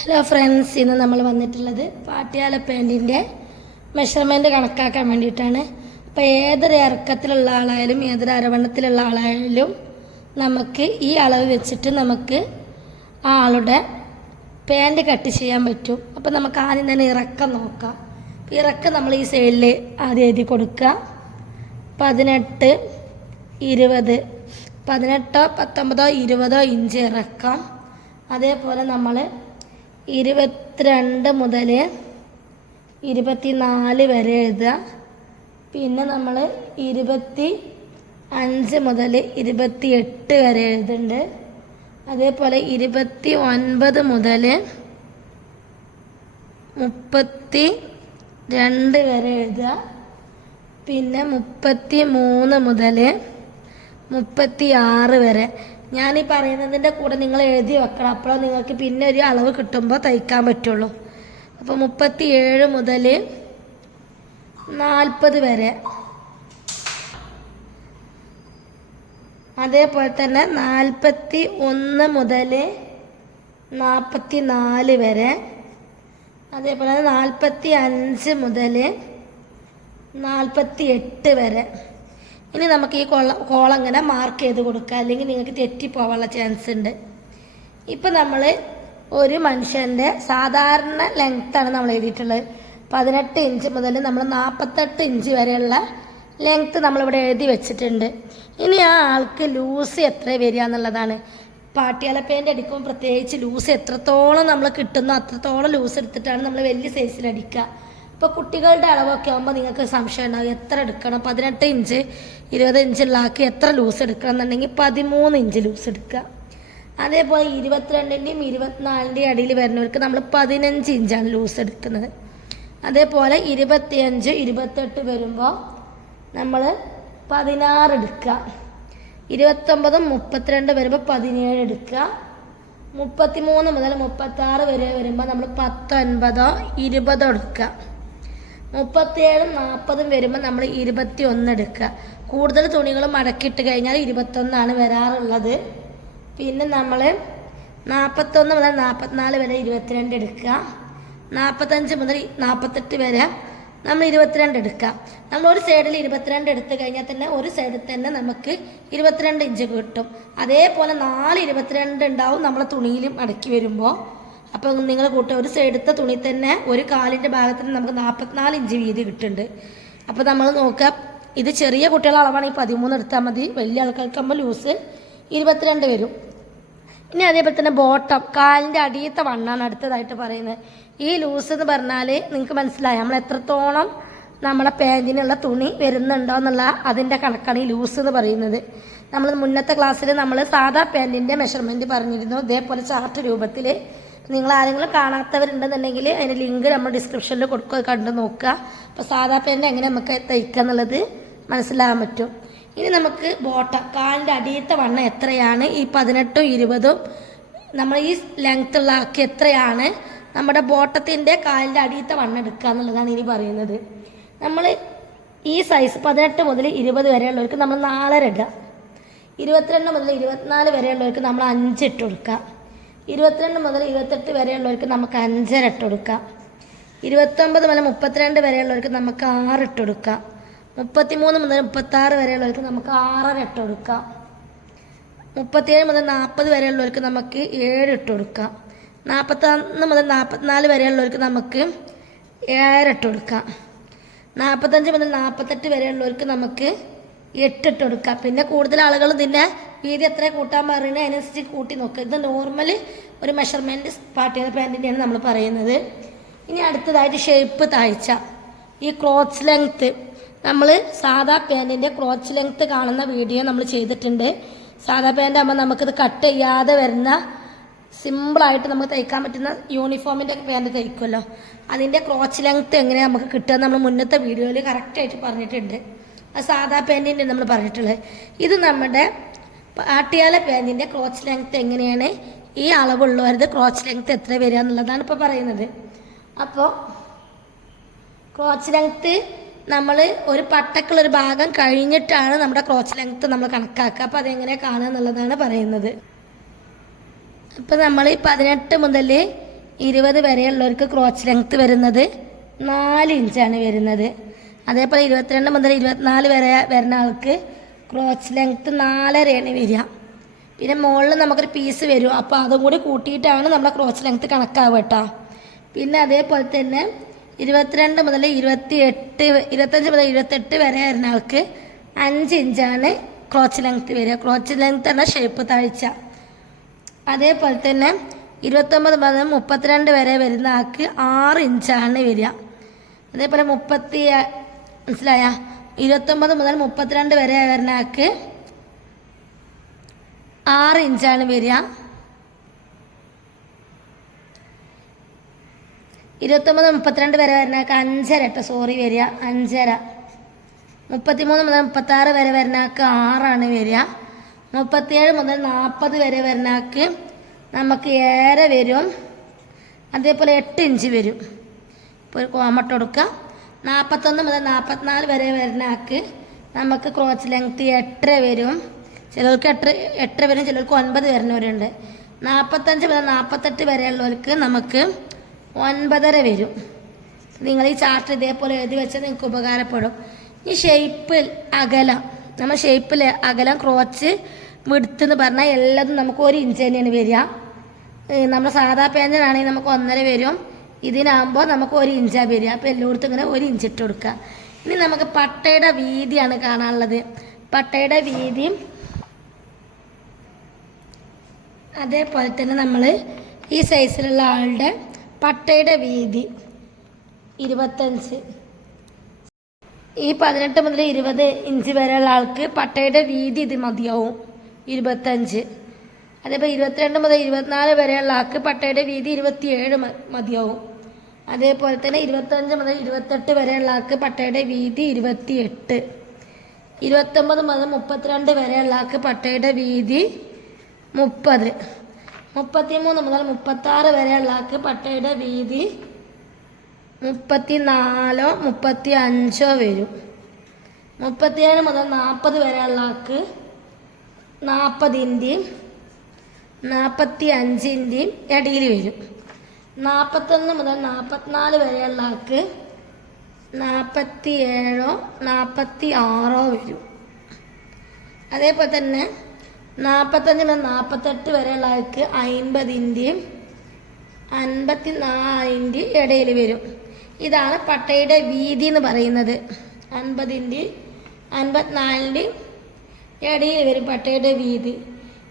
Hello friends ഇന്ന് നമ്മൾ വന്നിട്ടുള്ളത് പാട്ടിയാല പാന്റിന്റെ മെഷർമെന്റ് കണക്കാക്കാൻ വേണ്ടിയിട്ടാണ്. അപ്പോൾ ഏതൊരു ഇറക്കത്തിലുള്ള ആളായാലും ഏതൊരു അരവണ്ണത്തിലുള്ള ആളായാലും നമുക്ക് ഈ അളവ് വെച്ചിട്ട് നമുക്ക് ആ ആളുടെ പാന്റ് കട്ട് ചെയ്യാൻ പറ്റും. അപ്പോൾ നമുക്ക് ആദ്യം തന്നെ ഇറക്കം നോക്കാം. ഇറക്കം നമ്മൾ ഈ സൈഡിൽ ആദ്യം എഴുതി കൊടുക്കുക. പതിനെട്ട് ഇരുപത് പതിനെട്ടോ പത്തൊമ്പതോ ഇരുപതോ ഇഞ്ച് ഇറക്കാം. അതേപോലെ നമ്മൾ ഇരുപത്തിരണ്ട് മുതൽ ഇരുപത്തിനാല് വരെ എഴുതുക. പിന്നെ നമ്മൾ ഇരുപത്തി അഞ്ച് മുതൽ ഇരുപത്തി എട്ട് വരെ എഴുതുന്നുണ്ട്. അതേപോലെ ഇരുപത്തി ഒൻപത് മുതൽ മുപ്പത്തി രണ്ട് വരെ എഴുതുക. പിന്നെ മുപ്പത്തി മൂന്ന് മുതൽ മുപ്പത്തി ആറ് വരെ ഞാൻ ഈ പറയുന്നതിന്റെ കൂടെ നിങ്ങൾ എഴുതി വെക്കണം. അപ്പോഴേ നിങ്ങൾക്ക് പിന്നെ ഒരു അളവ് കിട്ടുമ്പോൾ തയ്ക്കാൻ പറ്റുള്ളൂ. അപ്പോൾ മുപ്പത്തി ഏഴ് മുതൽ നാൽപ്പത് വരെ. അതേപോലെ തന്നെ നാൽപ്പത്തി ഒന്ന് മുതൽ നാൽപ്പത്തി നാല് വരെ. അതേപോലെ നാൽപ്പത്തി അഞ്ച് മുതൽ നാൽപ്പത്തി എട്ട് വരെ. ഇനി നമുക്ക് ഈ കോള കോളങ്ങനെ മാർക്ക് ചെയ്ത് കൊടുക്കുക അല്ലെങ്കിൽ നിങ്ങൾക്ക് തെറ്റിപ്പോവാനുള്ള ചാൻസ് ഉണ്ട്. ഇപ്പം നമ്മൾ ഒരു മനുഷ്യന്റെ സാധാരണ ലെങ്ത്താണ് നമ്മൾ എഴുതിയിട്ടുള്ളത്. പതിനെട്ട് ഇഞ്ച് മുതൽ നമ്മൾ നാൽപ്പത്തെട്ട് ഇഞ്ച് വരെയുള്ള ലെങ്ത്ത് നമ്മളിവിടെ എഴുതി വെച്ചിട്ടുണ്ട്. ഇനി ആ ആൾക്ക് ലൂസ് എത്ര വരിക എന്നുള്ളതാണ്. പാട്ടിയാല പെയിന്റ് അടിക്കുമ്പോൾ പ്രത്യേകിച്ച് ലൂസ് എത്രത്തോളം നമ്മൾ കിട്ടുന്നോ അത്രത്തോളം ലൂസ് എടുത്തിട്ടാണ് നമ്മൾ വലിയ സൈസിൽ അടിക്കുക. ഇപ്പോൾ കുട്ടികളുടെ അളവൊക്കെ ആകുമ്പോൾ നിങ്ങൾക്ക് സംശയം ഉണ്ടാവും എത്ര എടുക്കണം? പതിനെട്ട് ഇഞ്ച് ഇരുപത് ഇഞ്ച് ഉള്ളാക്കി എത്ര ലൂസ് എടുക്കണം എന്നുണ്ടെങ്കിൽ പതിമൂന്ന് ഇഞ്ച് ലൂസ് എടുക്കുക. അതേപോലെ ഇരുപത്തിരണ്ടിന്റെയും ഇരുപത്തിനാലിന്റെയും അടിയിൽ വരുന്നവർക്ക് നമ്മൾ പതിനഞ്ച് ഇഞ്ചാണ് ലൂസ് എടുക്കുന്നത്. അതേപോലെ ഇരുപത്തിയഞ്ച് ഇരുപത്തെട്ട് വരുമ്പോൾ നമ്മൾ പതിനാറ് എടുക്കുക. ഇരുപത്തൊമ്പതും മുപ്പത്തിരണ്ട് വരുമ്പോൾ പതിനേഴ് എടുക്കുക. മുപ്പത്തിമൂന്ന് മുതൽ മുപ്പത്താറ് വരെ വരുമ്പോൾ നമ്മൾ പത്തൊൻപതോ ഇരുപതോ എടുക്കുക. മുപ്പത്തിയേഴും നാൽപ്പതും വരുമ്പോൾ നമ്മൾ ഇരുപത്തി ഒന്ന് എടുക്കുക. കൂടുതൽ തുണികൾ മടക്കിയിട്ട് കഴിഞ്ഞാൽ ഇരുപത്തൊന്നാണ് വരാറുള്ളത്. പിന്നെ നമ്മൾ നാൽപ്പത്തൊന്ന് മുതൽ നാൽപ്പത്തിനാല് വരെ ഇരുപത്തിരണ്ട് എടുക്കുക. നാൽപ്പത്തഞ്ച് മുതൽ നാൽപ്പത്തെട്ട് വരെ നമ്മൾ ഇരുപത്തിരണ്ട് എടുക്കുക. നമ്മൾ ഒരു സൈഡിൽ ഇരുപത്തിരണ്ട് എടുത്തു കഴിഞ്ഞാൽ തന്നെ ഒരു സൈഡിൽ തന്നെ നമുക്ക് ഇരുപത്തിരണ്ട് ഇഞ്ച് കിട്ടും. അതേപോലെ നാല് ഇരുപത്തിരണ്ട് ഉണ്ടാവും നമ്മളെ തുണിയിലും അടക്കി വരുമ്പോൾ. അപ്പോൾ നിങ്ങൾ കൂട്ട ഒരു സൈഡത്തെ തുണി തന്നെ ഒരു കാലിന്റെ ഭാഗത്തിന് നമുക്ക് നാൽപ്പത്തിനാല് ഇഞ്ച് വീതി കിട്ടുന്നുണ്ട്. അപ്പോൾ നമ്മൾ നോക്കുക ഇത് ചെറിയ കുട്ടികളുടെ അളവാണെങ്കിൽ പതിമൂന്ന് എടുത്താൽ മതി. വലിയ ആൾക്കാർക്കാകുമ്പോൾ ലൂസ് ഇരുപത്തിരണ്ട് വരും. ഇനി അതേപോലെ തന്നെ ബോട്ടം കാലിന്റെ അടിയത്തെ വണ്ണാണ് അടുത്തതായിട്ട് പറയുന്നത്. ഈ ലൂസ് എന്ന് പറഞ്ഞാൽ നിങ്ങൾക്ക് മനസ്സിലായി? നമ്മൾ എത്രത്തോളം നമ്മളെ പാന്റിനുള്ള തുണി വരുന്നുണ്ടോ എന്നുള്ള അതിന്റെ കണക്കാണ് ഈ ലൂസ് എന്ന് പറയുന്നത്. നമ്മൾ മുന്നത്തെ ക്ലാസ്സിൽ നമ്മൾ സാധാ പാന്റിന്റെ മെഷർമെന്റ് പറഞ്ഞിരുന്നു. ഇതേപോലെ ചാർട്ട് രൂപത്തിൽ നിങ്ങൾ ആരെങ്കിലും കാണാത്തവരുണ്ടെന്നുണ്ടെങ്കിൽ അതിന്റെ ലിങ്ക് നമ്മൾ ഡിസ്ക്രിപ്ഷനിൽ കൊടുക്കുക കണ്ടു നോക്കുക. അപ്പോൾ സാധാ പേന്റെ എങ്ങനെ നമുക്ക് തയ്ക്കുക എന്നുള്ളത് മനസ്സിലാകാൻ പറ്റും. ഇനി നമുക്ക് ബോട്ടം കാലിന്റെ അടിയത്തെ വണ്ണം എത്രയാണ്? ഈ പതിനെട്ടും ഇരുപതും നമ്മൾ ഈ ലെങ്ത് ഉള്ള ആക്കി എത്രയാണ്? നമ്മുടെ ബോട്ടത്തിന്റെ കാലിന്റെ അടിയത്തെ വണ്ണം എടുക്കുക എന്നുള്ളതാണ് ഇനി പറയുന്നത്. നമ്മൾ ഈ സൈസ് പതിനെട്ട് മുതൽ ഇരുപത് വരെയുള്ളവർക്ക് നമ്മൾ നാലര ഇടുക. ഇരുപത്തിരണ്ട് മുതൽ ഇരുപത്തിനാല് വരെയുള്ളവർക്ക് നമ്മൾ അഞ്ച് ഇട്ട് കൊടുക്കുക. ഇരുപത്തിരണ്ട് മുതൽ ഇരുപത്തെട്ട് വരെയുള്ളവർക്ക് നമുക്ക് അഞ്ചര ഇട്ട് കൊടുക്കാം. ഇരുപത്തൊമ്പത് മുതൽ മുപ്പത്തിരണ്ട് വരെയുള്ളവർക്ക് നമുക്ക് ആറ് ഇട്ട് കൊടുക്കാം. മുപ്പത്തിമൂന്ന് മുതൽ മുപ്പത്താറ് വരെയുള്ളവർക്ക് നമുക്ക് ആറര ഇട്ട് കൊടുക്കാം. മുപ്പത്തിയേഴ് മുതൽ നാൽപ്പത് വരെയുള്ളവർക്ക് നമുക്ക് ഏഴ് ഇട്ട് കൊടുക്കാം. നാൽപ്പത്തൊന്ന് മുതൽ നാൽപ്പത്തിനാല് വരെയുള്ളവർക്ക് നമുക്ക് ഏഴര ഇട്ട് കൊടുക്കാം. നാൽപ്പത്തഞ്ച് മുതൽ നാൽപ്പത്തെട്ട് വരെയുള്ളവർക്ക് നമുക്ക് എട്ടിട്ട് കൊടുക്കാം. പിന്നെ കൂടുതൽ ആളുകൾ ഇതിന്റെ വീതി എത്ര കൂട്ടാൻ പറയുന്നത് അതിനനുസരിച്ച് കൂട്ടി നോക്കുക ഇത് നോർമൽ ഒരു മെഷർമെന്റ് പാട്ടിയുടെ പാന്റിന്റെയാണ് നമ്മൾ പറയുന്നത്. ഇനി അടുത്തതായിട്ട് ഷേപ്പ് താഴ്ച. ഈ ക്രോച്ച് ലെങ്ത്ത് നമ്മൾ സാധാ പാന്റിന്റെ ക്രോച്ച് ലെങ്ത്ത് കാണുന്ന വീഡിയോ നമ്മൾ ചെയ്തിട്ടുണ്ട്. സാധാ പാന്റ് ആകുമ്പോൾ നമുക്കിത് കട്ട് ചെയ്യാതെ വരുന്ന സിമ്പിളായിട്ട് നമുക്ക് തയ്ക്കാൻ പറ്റുന്ന യൂണിഫോമിന്റെ പാന്റ് തയ്ക്കുമല്ലോ. അതിന്റെ ക്രോച്ച് ലെങ്ത്ത് എങ്ങനെ നമുക്ക് കിട്ടുക നമ്മൾ മുന്നത്തെ വീഡിയോയിൽ കറക്റ്റായിട്ട് പറഞ്ഞിട്ടുണ്ട്. അത് സാധാ പാന്റിന്റെ നമ്മൾ പറഞ്ഞിട്ടുള്ളത്. ഇത് നമ്മുടെ പാട്ടിയാല പാന്റിന്റെ ക്രോച്ച് ലെങ്ത് എങ്ങനെയാണ്? ഈ അളവുള്ളവരത് ക്രോച്ച് ലെങ്ത് എത്ര വരിക എന്നുള്ളതാണ് ഇപ്പോൾ പറയുന്നത്. അപ്പോൾ ക്രോച്ച് ലെങ്ത്ത് നമ്മൾ ഒരു പട്ടക്കുള്ളൊരു ഭാഗം കഴിഞ്ഞിട്ടാണ് നമ്മുടെ ക്രോച്ച് ലെങ്ത്ത് നമ്മൾ കണക്കാക്കുക. അപ്പോൾ അതെങ്ങനെ കാണുക എന്നുള്ളതാണ് പറയുന്നത്. ഇപ്പം നമ്മൾ ഈ പതിനെട്ട് മുതൽ ഇരുപത് വരെയുള്ളവർക്ക് ക്രോച്ച് ലെങ്ത്ത് വരുന്നത് നാല് ഇഞ്ചാണ് വരുന്നത്. അതേപോലെ ഇരുപത്തിരണ്ട് മുതൽ ഇരുപത്തിനാല് വരെ വരുന്ന ആൾക്ക് ക്രോച്ച് ലെങ്ത്ത് നാലരയാണ് വരിക. പിന്നെ മുകളിൽ നമുക്കൊരു പീസ് വരും. അപ്പോൾ അതും കൂടി കൂട്ടിയിട്ടാണ് നമ്മുടെ ക്രോച്ച് ലെങ്ത്ത് കണക്കാവുക കേട്ടോ പിന്നെ അതേപോലെ തന്നെ ഇരുപത്തിരണ്ട് മുതൽ ഇരുപത്തി എട്ട് ഇരുപത്തഞ്ച് മുതൽ ഇരുപത്തെട്ട് വരെ വരുന്ന ആൾക്ക് അഞ്ച് ഇഞ്ചാണ് ക്രോച്ച് ലെങ്ത്ത് വരിക. ക്രോച്ച് ലെങ്ത്ത് എന്ന ഷേപ്പ് താഴ്ച. അതേപോലെ തന്നെ ഇരുപത്തൊമ്പത് മുതൽ മുപ്പത്തിരണ്ട് വരെ വരുന്ന ആൾക്ക് ആറ് ഇഞ്ചാണ് വരിക. അതേപോലെ മുപ്പത്തി മനസ്സിലായ? ഇരുപത്തൊമ്പത് മുതൽ മുപ്പത്തിരണ്ട് വരെ വരണക്ക് ആറ് ഇഞ്ചാണ് വരിക. ഇരുപത്തൊമ്പത് മുപ്പത്തിരണ്ട് വരെ വരണക്ക് അഞ്ചര കേട്ടോ സോറി വരിക. അഞ്ചര. മുപ്പത്തിമൂന്ന് മുതൽ മുപ്പത്താറ് വരെ വരണക്ക് ആറാണ് വരിക. മുപ്പത്തിയേഴ് മുതൽ നാൽപ്പത് വരെ വരണക്ക് നമുക്ക് ഏറെ വരും. അതേപോലെ എട്ട് ഇഞ്ച് വരും. ഇപ്പോൾ ഒരു കോമട്ട് കൊടുക്കുക നാൽപ്പത്തൊന്ന് മുതൽ നാൽപ്പത്തിനാല് വരെ വരുന്ന ആൾക്ക് നമുക്ക് ക്രോച്ച് ലെങ്ത് എട്ടര വരും. ചിലർക്ക് എട്ട് എട്ടര വരും ചിലർക്ക് ഒൻപത് വരുന്നവരുണ്ട്. നാൽപ്പത്തഞ്ച് മുതൽ നാൽപ്പത്തെട്ട് വരെയുള്ളവർക്ക് നമുക്ക് ഒൻപതര വരും. നിങ്ങൾ ഈ ചാർട്ട് ഇതേപോലെ എഴുതി വെച്ചാൽ നിങ്ങൾക്ക് ഉപകാരപ്പെടും. ഈ ഷേപ്പിൽ അകലം നമ്മൾ ഷേപ്പിൽ അകലം ക്രോച്ച് വിടുത്ത് എന്ന് പറഞ്ഞാൽ എല്ലാതും നമുക്ക് ഒരു ഇഞ്ച് തന്നെയാണ് വരിക. നമ്മുടെ സാധാ പേഞ്ചനാണെങ്കിൽ നമുക്ക് ഒന്നര വരും. ഇതിനാകുമ്പോൾ നമുക്ക് ഒരു ഇഞ്ചാണ് വരിക അപ്പോൾ എല്ലായിടത്തും ഇങ്ങനെ ഒരു ഇഞ്ച് ഇട്ട് കൊടുക്കുക. ഇനി നമുക്ക് പട്ടയുടെ വീതിയാണ് കാണാനുള്ളത്. പട്ടയുടെ വീതിയും അതേപോലെ തന്നെ നമ്മൾ ഈ സൈസിലുള്ള ആളുടെ പട്ടയുടെ വീതി ഇരുപത്തഞ്ച്. ഈ പതിനെട്ട് മുതൽ ഇരുപത് ഇഞ്ച് വരെയുള്ള ആൾക്ക് പട്ടയുടെ വീതി ഇത് മതിയാവും. ഇരുപത്തഞ്ച്. അതേപോലെ ഇരുപത്തിരണ്ട് മുതൽ ഇരുപത്തിനാല് വരെയുള്ള ആൾക്ക് പട്ടയുടെ വീതി ഇരുപത്തിയേഴ് മതിയാവും. അതേപോലെ തന്നെ ഇരുപത്തഞ്ച് മുതൽ ഇരുപത്തെട്ട് വരെയുള്ള ആൾക്ക് പട്ടയുടെ വീതി ഇരുപത്തിയെട്ട്. ഇരുപത്തൊമ്പത് മുതൽ മുപ്പത്തിരണ്ട് വരെയുള്ള ആൾക്ക് പട്ടയുടെ വീതി മുപ്പത്. മുപ്പത്തിമൂന്ന് മുതൽ മുപ്പത്താറ് വരെയുള്ള ആൾക്ക് പട്ടയുടെ വീതി മുപ്പത്തി നാലോ മുപ്പത്തി അഞ്ചോ വരും. മുപ്പത്തിയേഴ് മുതൽ നാൽപ്പത് വരെയുള്ള ആൾക്ക് നാൽപ്പതിന്റെയും നാൽപ്പത്തി അഞ്ചിന്റെയും ഇടയിൽ വരും. നാൽപ്പത്തൊന്ന് മുതൽ നാൽപ്പത്തിനാല് വരെയുള്ള ആൾക്ക് നാൽപ്പത്തി ഏഴോ നാൽപ്പത്തി ആറോ വരും. അതേപോലെ തന്നെ നാൽപ്പത്തഞ്ച് മുതൽ നാൽപ്പത്തെട്ട് വരെയുള്ള ആൾക്ക് അൻപതിന്റെയും അൻപത്തി നാലിന്റെ ഇടയിൽ വരും. ഇതാണ് പട്ടയുടെ വീതി എന്ന് പറയുന്നത്. അൻപതിന്റെ അൻപത്തിനാലിന്റെ ഇടയിൽ വരും പട്ടയുടെ വീതി.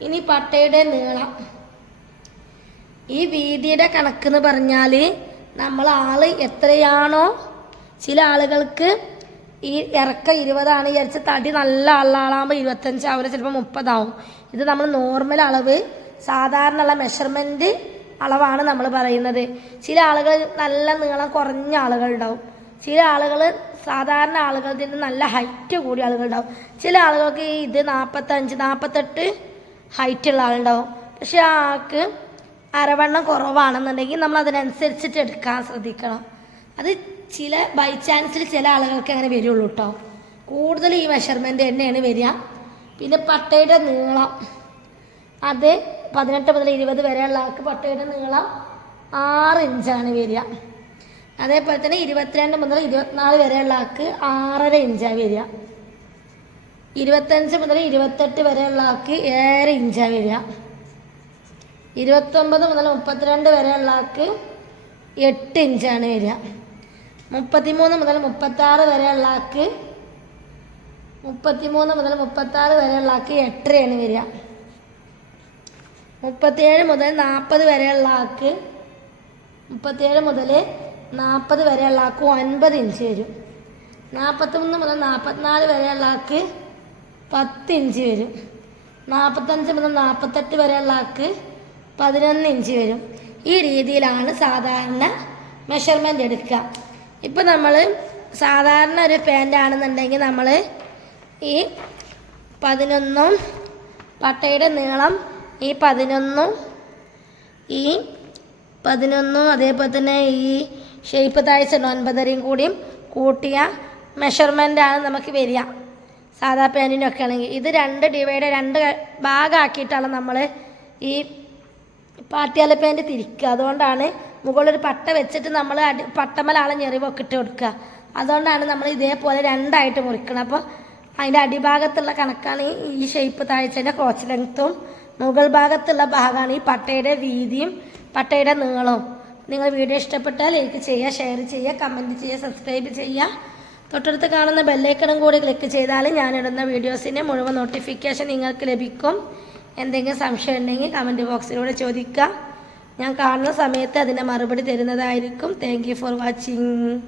ഇനി പട്ടയുടെ നീളം. ഈ വീതിയുടെ കണക്കെന്ന് പറഞ്ഞാൽ നമ്മൾ ആൾ എത്രയാണോ? ചില ആളുകൾക്ക് ഈ ഇറക്കം ഇരുപതാണ് വിചാരിച്ച തടി നല്ല ആളാളാകുമ്പോൾ ഇരുപത്തഞ്ചാവില്ല ചിലപ്പോൾ മുപ്പതാവും. ഇത് നമ്മൾ നോർമൽ അളവ് സാധാരണ ഉള്ള മെഷർമെന്റ് അളവാണ് നമ്മൾ പറയുന്നത്. ചില ആളുകൾ നല്ല നീളം കുറഞ്ഞ ആളുകൾ ഉണ്ടാവും. ചില ആളുകൾ സാധാരണ ആളുകളുടെ നല്ല ഹൈറ്റ് കൂടിയ ആളുകളുണ്ടാവും ചില ആളുകൾക്ക് ഇത് നാൽപ്പത്തഞ്ച് നാൽപ്പത്തെട്ട് ഹൈറ്റുള്ള ആളുണ്ടാവും. പക്ഷെ ആൾക്ക് അരവണ്ണം കുറവാണെന്നുണ്ടെങ്കിൽ നമ്മൾ അതിനനുസരിച്ചിട്ട് എടുക്കാൻ ശ്രദ്ധിക്കണം. അത് ചില ബൈ ചാൻസിൽ ചില ആളുകൾക്ക് അങ്ങനെ വരുള്ളൂ കേട്ടോ കൂടുതൽ ഈ മെഷർമെന്റ് തന്നെയാണ് വരിക. പിന്നെ പട്ടയുടെ നീളം. അത് പതിനെട്ട് മുതൽ ഇരുപത് വരെയുള്ള ആൾക്ക് പട്ടയുടെ നീളം ആറ് ഇഞ്ചാണ് വരിക. അതേപോലെ തന്നെ ഇരുപത്തിരണ്ട് മുതൽ ഇരുപത്തിനാല് വരെയുള്ള ആൾക്ക് ആറര ഇഞ്ചാണ് വരിക. ഇരുപത്തഞ്ച് മുതൽ ഇരുപത്തെട്ട് വരെയുള്ള ആൾക്ക് ഏഴര ഇഞ്ചാണ് വരിക. ഇരുപത്തൊമ്പത് മുതൽ മുപ്പത്തിരണ്ട് വരെയുള്ളവർക്ക് എട്ട് ഇഞ്ചാണ് വരിക. മുപ്പത്തിമൂന്ന് മുതൽ മുപ്പത്താറ് വരെയുള്ളവർക്ക് മുപ്പത്തിമൂന്ന് മുതൽ മുപ്പത്താറ് വരെയുള്ളവർക്ക് എട്ടരയാണ് വരിക. മുപ്പത്തിയേഴ് മുതൽ നാൽപ്പത് വരെയുള്ള ആൾക്ക് മുപ്പത്തിയേഴ് മുതൽ നാൽപ്പത് വരെയുള്ള ആൾക്ക് ഒൻപത് ഇഞ്ച് വരും. നാൽപ്പത്തൊന്ന് മുതൽ നാൽപ്പത്തിനാല് വരെയുള്ള ആൾക്ക് പത്ത് ഇഞ്ച് വരും. നാൽപ്പത്തഞ്ച് മുതൽ നാൽപ്പത്തെട്ട് വരെയുള്ള ആൾക്ക് പതിനൊന്ന് ഇഞ്ച് വരും. ഈ രീതിയിലാണ് സാധാരണ മെഷർമെന്റ് എടുക്കുക. ഇപ്പോൾ നമ്മൾ സാധാരണ ഒരു പാന്റ് ആണെന്നുണ്ടെങ്കിൽ നമ്മൾ ഈ പതിനൊന്നും പട്ടയുടെ നീളം ഈ പതിനൊന്നും ഈ പതിനൊന്നും അതേപോലെ തന്നെ ഈ ഷേപ്പ് താഴ്ച ഒൻപതരയും കൂടിയും കൂട്ടിയ മെഷർമെന്റാണ് നമുക്ക് വരിക. സാധാ പാന്റിനൊക്കെ ആണെങ്കിൽ ഇത് രണ്ട് ഡിവൈഡ് രണ്ട് ഭാഗമാക്കിയിട്ടാണ് നമ്മൾ ഈ പാട്ടിയാല പേന്റെ തിരിക്കുക. അതുകൊണ്ടാണ് മുകളിലൊരു പട്ട വെച്ചിട്ട് നമ്മൾ അടി പട്ടമലാളെ ഞെറിവൊക്കെ ഇട്ട് കൊടുക്കുക. അതുകൊണ്ടാണ് നമ്മൾ ഇതേപോലെ രണ്ടായിട്ട് മുറിക്കണം അപ്പോൾ അതിന്റെ അടിഭാഗത്തുള്ള കണക്കാണ് ഈ- ഷേപ്പ് താഴ്ചന്റെ ക്രോച്ച് ലെങ്ത്തും മുകൾ ഭാഗത്തുള്ള ഭാഗമാണ് ഈ പട്ടയുടെ വീതിയും പട്ടയുടെ നീളവും. നിങ്ങൾ വീഡിയോ ഇഷ്ടപ്പെട്ടാൽ ലൈക്ക് ചെയ്യുക ഷെയർ ചെയ്യുക കമന്റ് ചെയ്യുക സബ്സ്ക്രൈബ് ചെയ്യുക. തൊട്ടടുത്ത് കാണുന്ന ബെല്ലൈക്കണും കൂടി ക്ലിക്ക് ചെയ്താൽ ഞാനിടുന്ന വീഡിയോസിന്റെ മുഴുവൻ നോട്ടിഫിക്കേഷൻ നിങ്ങൾക്ക് ലഭിക്കും. എന്തെങ്കിലും സംശയം ഉണ്ടെങ്കിൽ കമന്റ് ബോക്സിലൂടെ ചോദിക്കാം. ഞാൻ കാണുന്ന സമയത്ത് അതിന്റെ മറുപടി തരുന്നതായിരിക്കും. Thank for watching